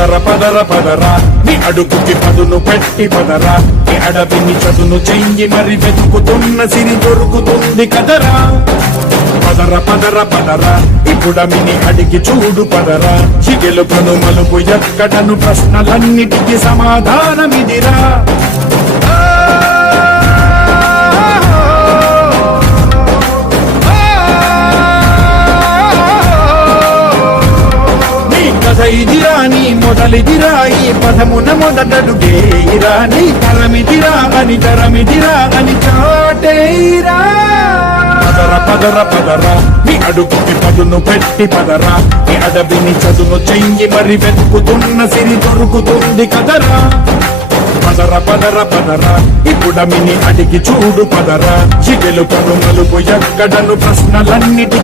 పదర పదర పదరా నీ అడుగుకి పదును పెట్టి పదరా నీ అడవిని చదును చెయ్యి మరి వెతుకుతున్న సిరి దొరుకుతుంది కదరా పదర పదర పదరా ఇప్పుడమిని అడిగి చూడు పదరా చిగెలు మలుపు ఎక్కడను ప్రశ్నలన్నిటికీ సమాధానమిదిరా ఇదిరా నీ మొదలిదిరా ఈ పదమున మొదటడుగేరా నీ తరమిదిరా అని చాటేరా పదర పదర పదరా నీ అడుగుకి పదును పెట్టి పదరా నీ అడవిని చదును చెయ్యి మరి వెతుకుతున్న సిరి దొరుకుతుంది కదరా పదర పదర పదరా ఇప్పుడమిని అడిగి చూడు పదరా చిగెలు మలుపు ఎక్కడను ప్రశ్నలన్నిటి